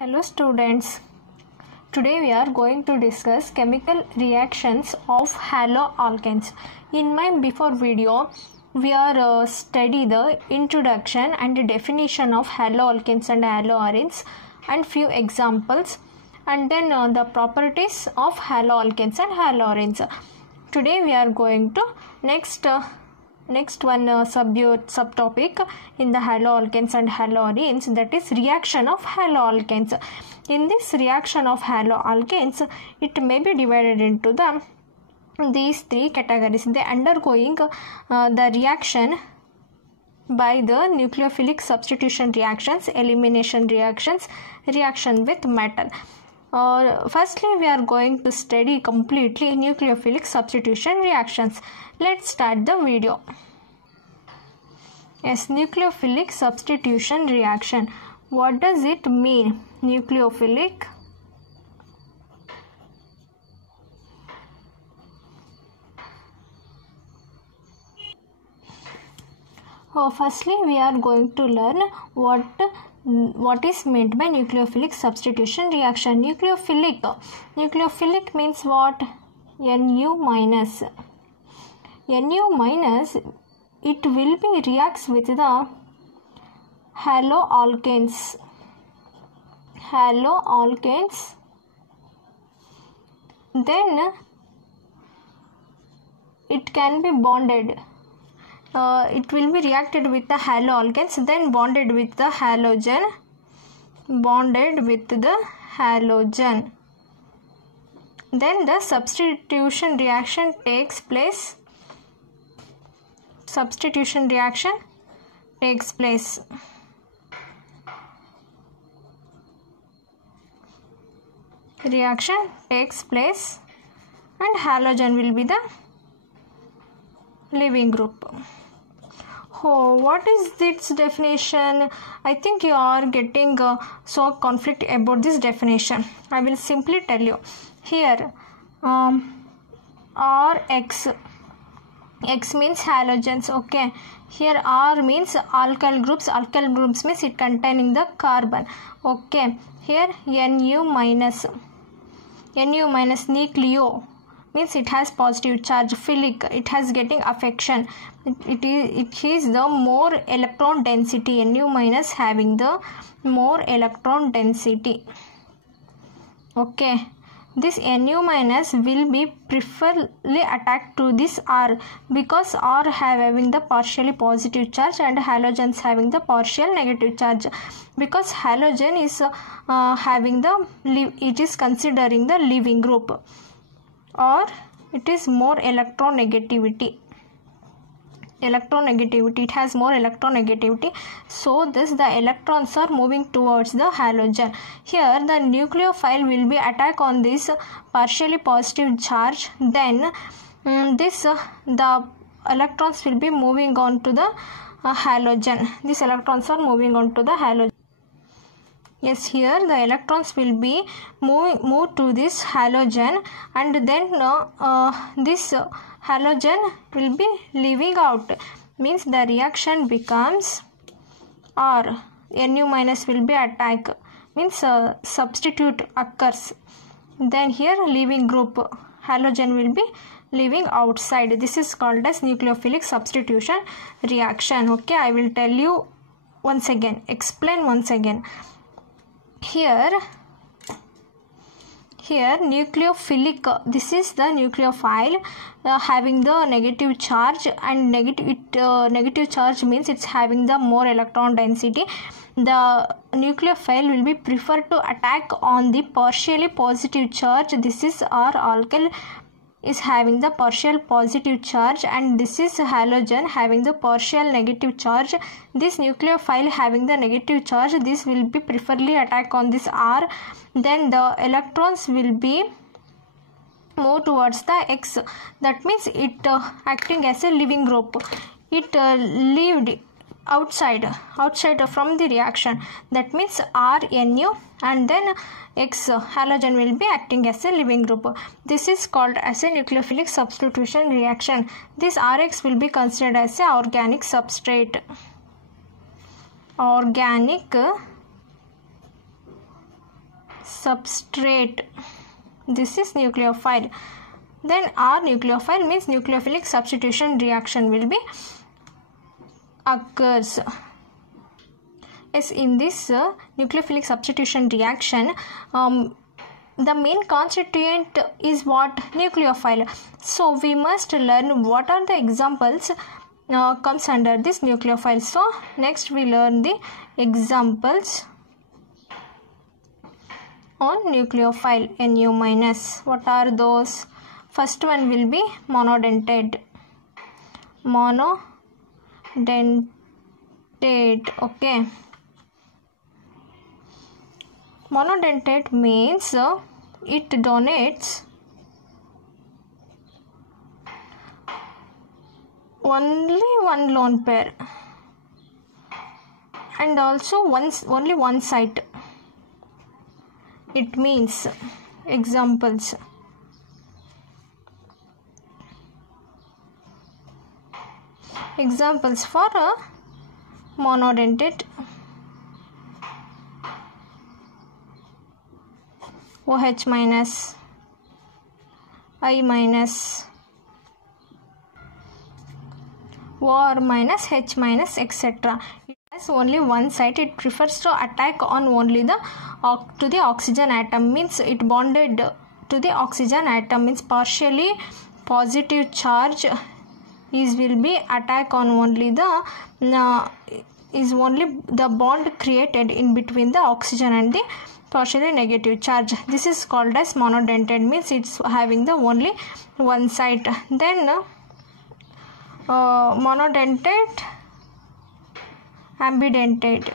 Hello students, today we are going to discuss chemical reactions of haloalkanes. In my before video, we are study the introduction and definition of haloalkanes and haloarenes and few examples, and then the properties of haloalkanes and haloarenes. Today we are going to next one subtopic in the haloalkanes and haloarenes, that is reaction of haloalkanes. In this reaction of haloalkanes, it may be divided into these three categories. They undergoing the reaction by the nucleophilic substitution reactions, elimination reactions, reaction with metal. Firstly, we are going to study completely nucleophilic substitution reactions. Let's start the video. Yes, nucleophilic substitution reaction. What does it mean? Nucleophilic firstly, we are going to learn what is meant by nucleophilic substitution reaction. Nucleophilic means what? Nu minus, it will be reacts with the haloalkanes, then it can be bonded. It will be reacted with the haloalkanes, then bonded with the halogen, then the substitution reaction takes place. Reaction takes place and halogen will be the leaving group. What is this definition? I think you are getting so conflict about this definition. I will simply tell you. Here Rx, X means halogens, okay. Here R means alkyl groups means it containing the carbon, okay. Here Nu minus nucleo means it has positive charge, philic, it has getting affection, it is the more electron density, Nu minus having the more electron density, okay. This Nu minus will be preferably attacked to this R because R having the partially positive charge and halogens having the partial negative charge, because halogen is having it is considering the leaving group, or it is more electronegativity, it has more electronegativity, so the electrons are moving towards the halogen. Here the nucleophile will be attack on this partially positive charge, then the electrons will be moving on to the halogen. These electrons are moving on to the halogen. Yes, here the electrons will be move to this halogen, and then this halogen will be leaving out, means the reaction becomes R. Nu minus will be attack, means substitute occurs, then here leaving group, halogen will be leaving outside. This is called as nucleophilic substitution reaction, okay. I will tell you once again, explain once again. Here nucleophilic, this is the nucleophile having the negative charge, and negative charge means it's having the more electron density. The nucleophile will be preferred to attack on the partially positive charge. This is R alkyl is having the partial positive charge, and this is halogen having the partial negative charge. This nucleophile having the negative charge, this will be preferably attack on this R, then the electrons will be move towards the X, that means it acting as a leaving group, it leaved outside from the reaction, that means R Nu, and then X halogen will be acting as a leaving group. This is called as a nucleophilic substitution reaction. This Rx will be considered as a organic substrate. substrate. This is nucleophile. Then R nucleophile means nucleophilic substitution reaction will be occurs. Yes, in this nucleophilic substitution reaction, the main constituent is what? Nucleophile. So we must learn what are the examples comes under this nucleophile. So next we learn the examples on nucleophile Nu minus. What are those? First one will be monodentate. Monodentate. Okay. Monodentate means it donates only one lone pair and also only one site. It means examples. Examples for a monodentate: OH minus, I minus, OR minus, H minus, etc. It has only one site. It prefers to attack on only the to the oxygen atom, means it bonded to the oxygen atom, means partially positive charge will be attack on only the is only the bond created in between the oxygen and the partially negative charge. This is called as monodentate, means it's having the only one site. Then monodentate, ambidentate.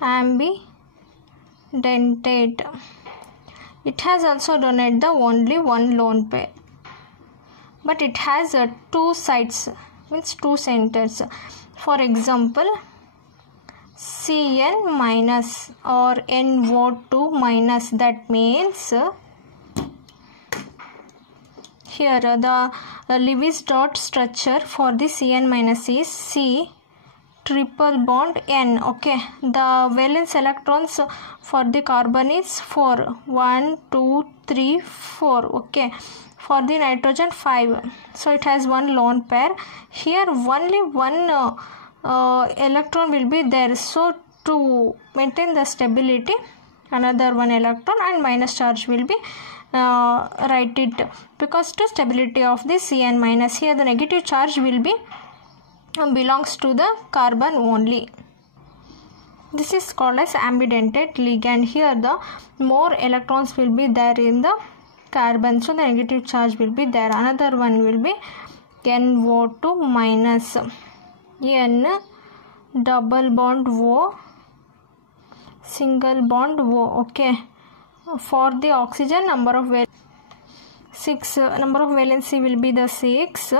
Ambidentate. It has also donated the only one lone pair, but it has two sites, means two centers. For example, Cn minus or NO2 minus. That means here the Lewis dot structure for the Cn minus is C triple bond N. Okay, the valence electrons for the carbon is 4. 1, 2, 3, 4. Okay, for the nitrogen 5. So it has one lone pair. Here only one electron will be there. So to maintain the stability, another one electron and minus charge will be write it, because to stability of the Cn minus. Here the negative charge will be belongs to the carbon only. This is called as ambidentate ligand. Here the more electrons will be there in the carbon, so the negative charge will be there. Another one will be NO2 minus. N double bond O, single bond O. Okay, for the oxygen number of 6, number of valency will be the 6.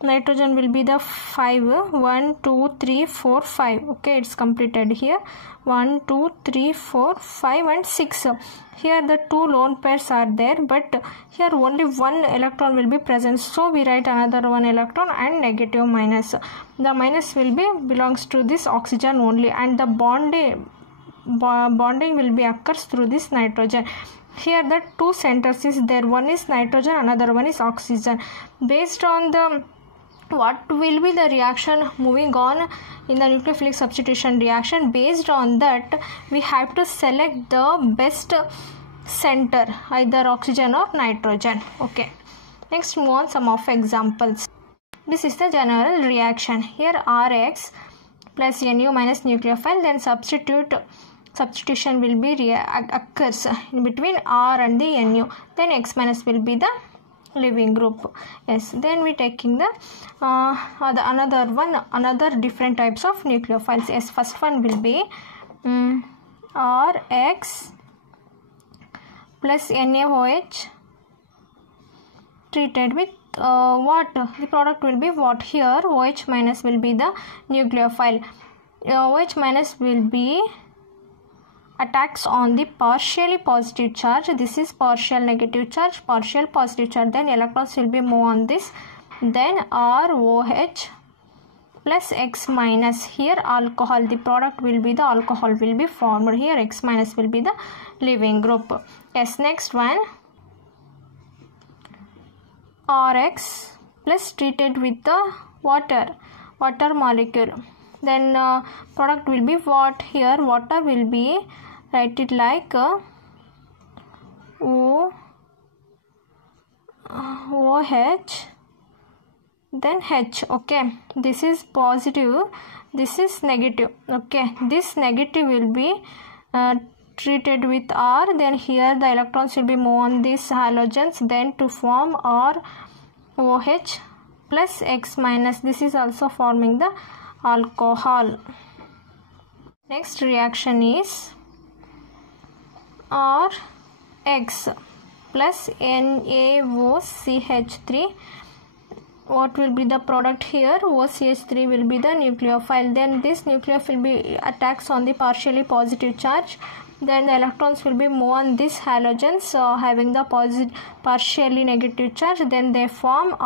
Nitrogen will be the 5. 1, 2, 3, 4, 5. Okay, it's completed here. 1, 2, 3, 4, 5 and 6. Here the two lone pairs are there, but here only one electron will be present. So we write another one electron and negative minus. The minus will be belongs to this oxygen only, and the bonding will be occurs through this nitrogen. Here the two centers is there. One is nitrogen, another one is oxygen. Based on the what will be the reaction moving on in the nucleophilic substitution reaction, based on that we have to select the best center, either oxygen or nitrogen. Okay, next move on some of examples. This is the general reaction. Here Rx plus Nu minus nucleophile, then substitution will be occurs in between R and the Nu. Then X minus will be the leaving group. Yes, then we taking the another different types of nucleophiles. Yes, first one will be Rx plus NaOH treated with what? The product will be what? Here OH minus will be the nucleophile. OH minus will be attacks on the partially positive charge. This is partial negative charge, partial positive charge. Then electrons will be move on this. Then ROH plus X minus. Here alcohol, the product will be the alcohol will be formed. Here X minus will be the leaving group. Yes, next one, RX plus treated with the water molecule. Then product will be what? Here water will be, write it like OH, then H. Okay, this is positive, this is negative. Okay, this negative will be treated with R, then here the electrons will be move on these halogens, then to form R OH plus X minus. This is also forming the alcohol. Next reaction is RX plus NaOCH3. What will be the product here? OCH3 will be the nucleophile. Then this nucleophile will be attacks on the partially positive charge. Then the electrons will be move on these halogens having the partially negative charge. Then they form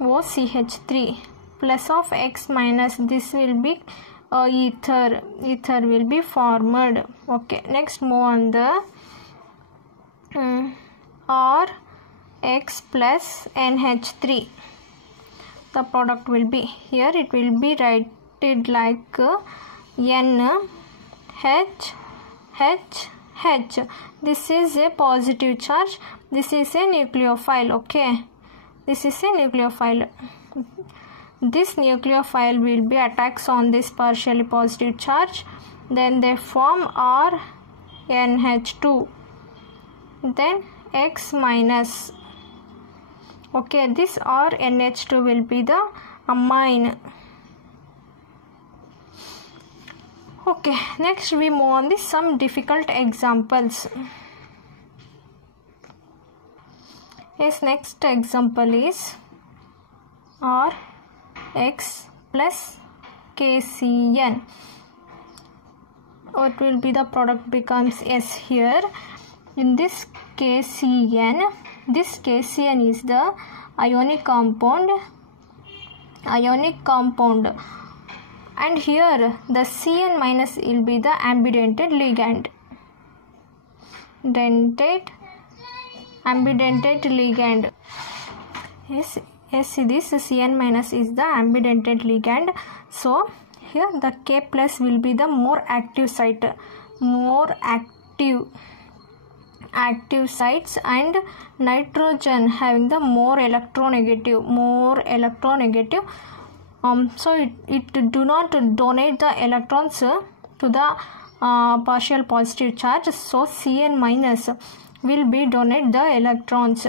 ROCH3 plus of X minus. This will be ether will be formed. Okay, next move on the RX plus NH3. The product will be, here it will be written like NH. This is a positive charge, this is a nucleophile. Okay, this is a nucleophile. This nucleophile will be attacks on this partially positive charge. Then they form RNH2, then X minus. Okay, this RNH2 will be the amine. Okay, next we move on with some difficult examples. Yes, next example is RX plus KCN. What will be the product becomes S here. In this KCN is the ionic compound, and here the Cn minus will be the ambidentate ligand. Yes, this Cn minus is the ambidentate ligand. So here the K plus will be the more active site, active sites, and nitrogen having the more electronegative. So it do not donate the electrons to the partial positive charge. So Cn minus will be donate the electrons.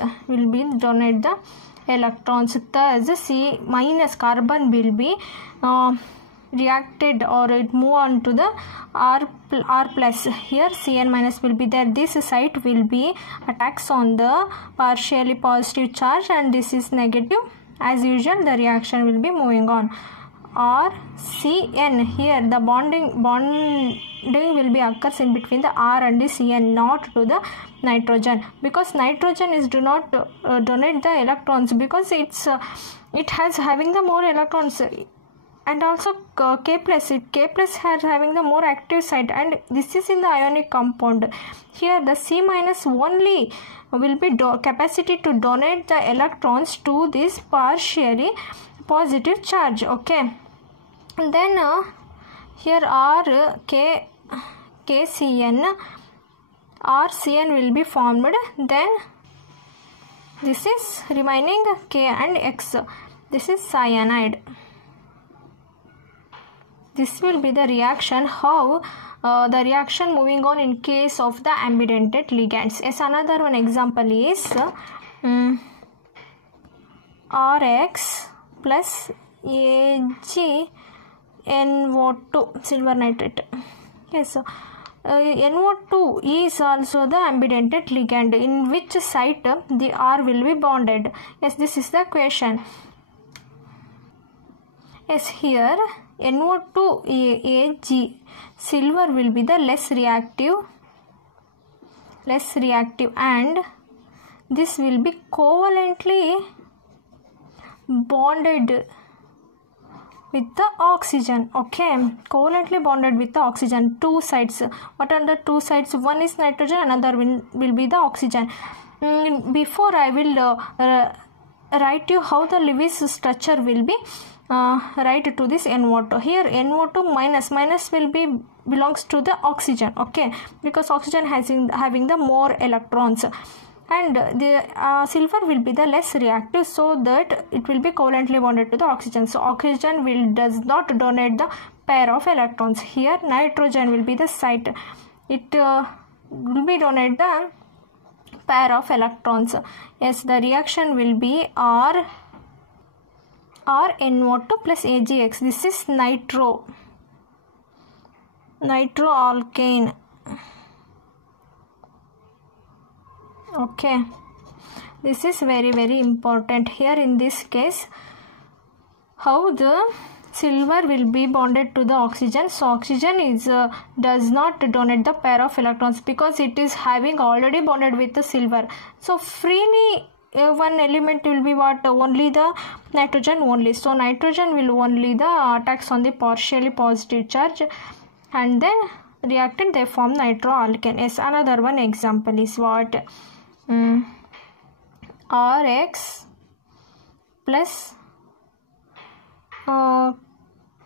Thus C minus carbon will be reacted, or it move on to the R plus. Here Cn minus will be there. This site will be attacks on the partially positive charge, and this is negative. As usual, the reaction will be moving on. RCN, here the bonding will be occurs in between the R and the Cn, not to the nitrogen, because nitrogen is do not donate the electrons, because it has having the more electrons. And also K plus has having the more active site, and this is in the ionic compound. Here the C minus only will be capacity to donate the electrons to this partially positive charge. Okay, and then here RCN will be formed. Then this is remaining K and X. This is cyanide. This will be the reaction. How the reaction moving on in case of the ambidentate ligands. Yes, another one example is RX plus AgNO2, silver nitrate. Yes, NO2 is also the ambidentate ligand. In which site the R will be bonded? Yes, this is the question. Yes, here NO2 Ag, silver will be the less reactive, and this will be covalently bonded with the oxygen. Okay, covalently bonded with the oxygen. Two sides. What are the two sides? One is nitrogen, another will be the oxygen. Before I will write you how the Lewis structure will be. Write to this NO2. Here NO2 minus will be belongs to the oxygen. Okay, because oxygen having the more electrons, and the silver will be the less reactive, so that it will be covalently bonded to the oxygen. So oxygen does not donate the pair of electrons. Here nitrogen will be the site. It will be donate the pair of electrons. Yes, the reaction will be RNO2 plus AgX. This is nitroalkane. Okay, this is very important. Here in this case, how the silver will be bonded to the oxygen. So oxygen does not donate the pair of electrons because it is having already bonded with the silver. So freely one element will be what? Only the nitrogen only. So nitrogen will only the attacks on the partially positive charge, and then reacted they form nitroalkane. Yes, another one example is what? RX plus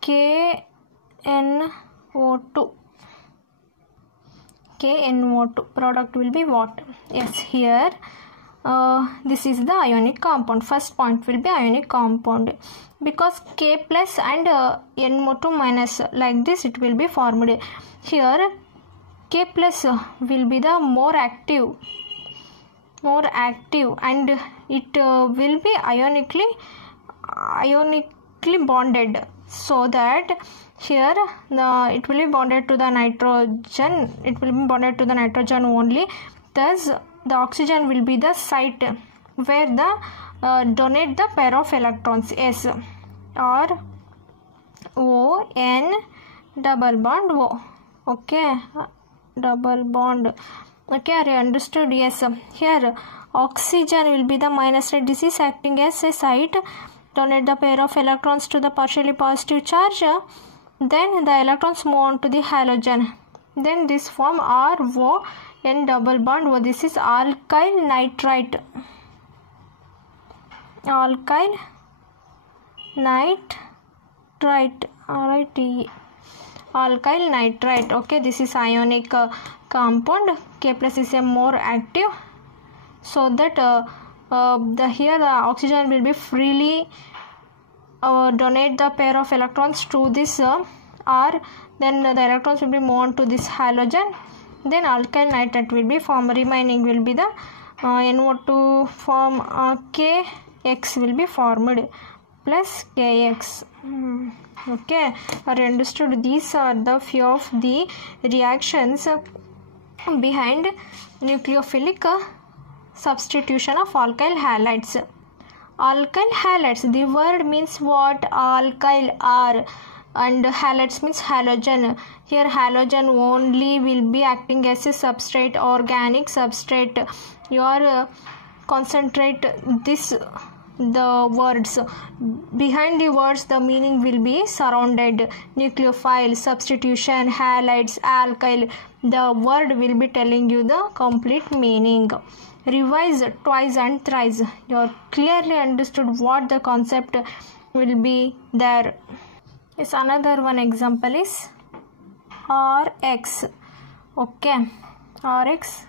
KNO2. Product will be what? Yes, here this is the ionic compound. First point will be ionic compound, because K plus and NO2 minus, like this it will be formed. Here K plus will be the more active, and it will be ionically bonded, so that here it will be bonded to the nitrogen. It will be bonded to the nitrogen only. Thus the oxygen will be the site where the donate the pair of electrons. S or O N double bond O. Okay, double bond. Okay, are you understood? Yes. Here oxygen will be the minus side. This is acting as a site, donate the pair of electrons to the partially positive charge. Then the electrons move on to the halogen. Then this form RO N double bond O. This is alkyl nitrite. Alkyl nitrite. Alkyl nitrite. Okay, this is ionic compound. K plus is a more active, so that here the oxygen will be freely donate the pair of electrons to this R. Then the electrons will be moved on to this halogen. Then alkyl nitrate will be formed. Remaining will be the NO2 form. KX will be formed plus KX. Okay, are you understood? These are the few of the reactions behind nucleophilic substitution of alkyl halides. Alkyl halides, the word means what? Alkyl R, and halides means halogen. Here halogen only will be acting as a substrate, organic substrate. You are concentrate this the words. Behind the words the meaning will be surrounded. Nucleophile, substitution, halides, alkyl. The word will be telling you the complete meaning. Revise twice and thrice. You are clearly understood what the concept will be there. Yes, another one example is RX. Okay, RX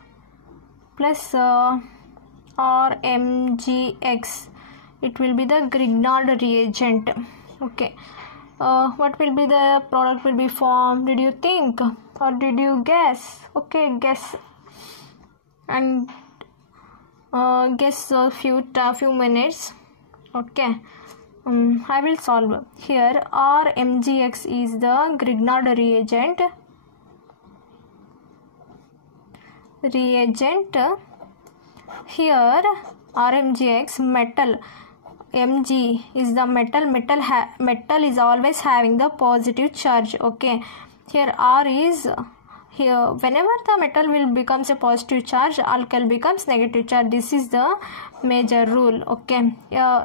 plus RMGX. It will be the Grignard reagent. Okay, what will be the product will be formed? Did you think or did you guess? Okay, guess and guess a few minutes. Okay, I will solve. Here RMGX is the Grignard reagent. Here RMGX metal. Mg is the metal. Metal is always having the positive charge. Okay, here R is here whenever the metal will becomes a positive charge, alkyl becomes negative charge. This is the major rule. Okay,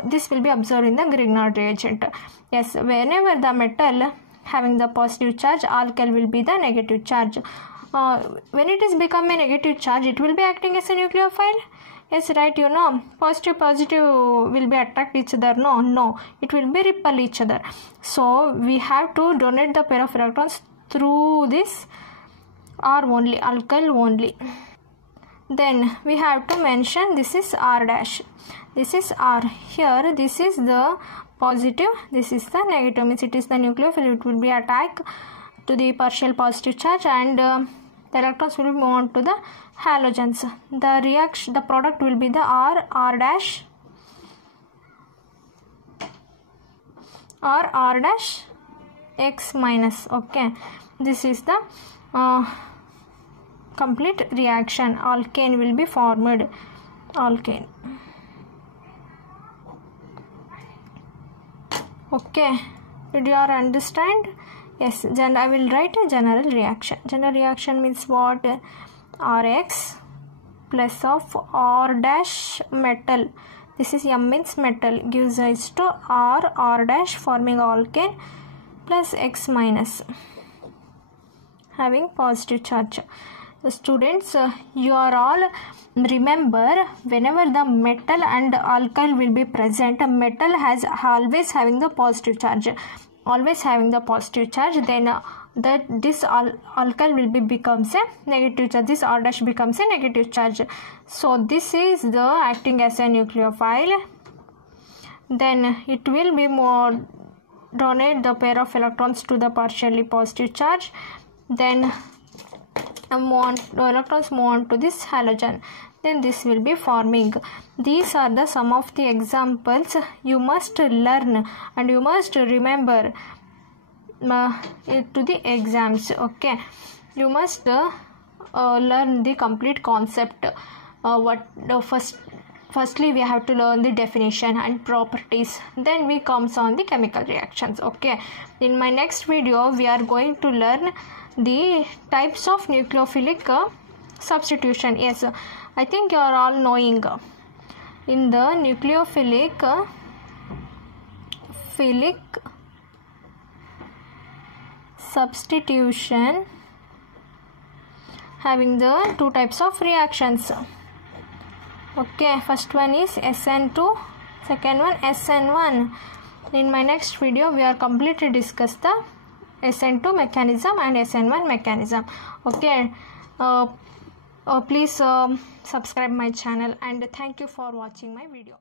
this will be observed in the Grignard reagent. Yes, whenever the metal having the positive charge, alkyl will be the negative charge. When it is become a negative charge, it will be acting as a nucleophile. Yes, right, you know, positive will be attract each other. No, it will be repel each other. So we have to donate the pair of electrons through this R only, alkyl only. Then we have to mention this is R dash. This is R. Here this is the positive, this is the negative. Means it is the nucleophile. It will be attack to the partial positive charge, and the electrons will move on to the halogens. The product will be the R dash or R dash X minus. Okay, this is the complete reaction. Alkane will be formed. Alkane. Okay, did you all understand? Yes, then I will write a general reaction. General reaction means what? Rx plus of R dash metal. This is M means metal, gives rise to R dash forming alkane plus X minus having positive charge. The students, you are all remember, whenever the metal and alkyl will be present, metal has always having the positive charge. Then this alkyl will be becomes a negative charge. This R dash becomes a negative charge. So this is the acting as a nucleophile. Then it will be more donate the pair of electrons to the partially positive charge. Then electrons move on to this halogen. Then this will be forming. These are the some of the examples you must learn and you must remember to the exams. Okay, you must learn the complete concept. Firstly we have to learn the definition and properties, then we comes on the chemical reactions. Okay, in my next video we are going to learn the types of nucleophilic substitution. Yes, I think you are all knowing. In the nucleophilic substitution having the two types of reactions. Okay, first one is SN2, second one SN1. In my next video we are completely discuss the SN2 mechanism and SN1 mechanism. Okay, please subscribe my channel, and thank you for watching my video.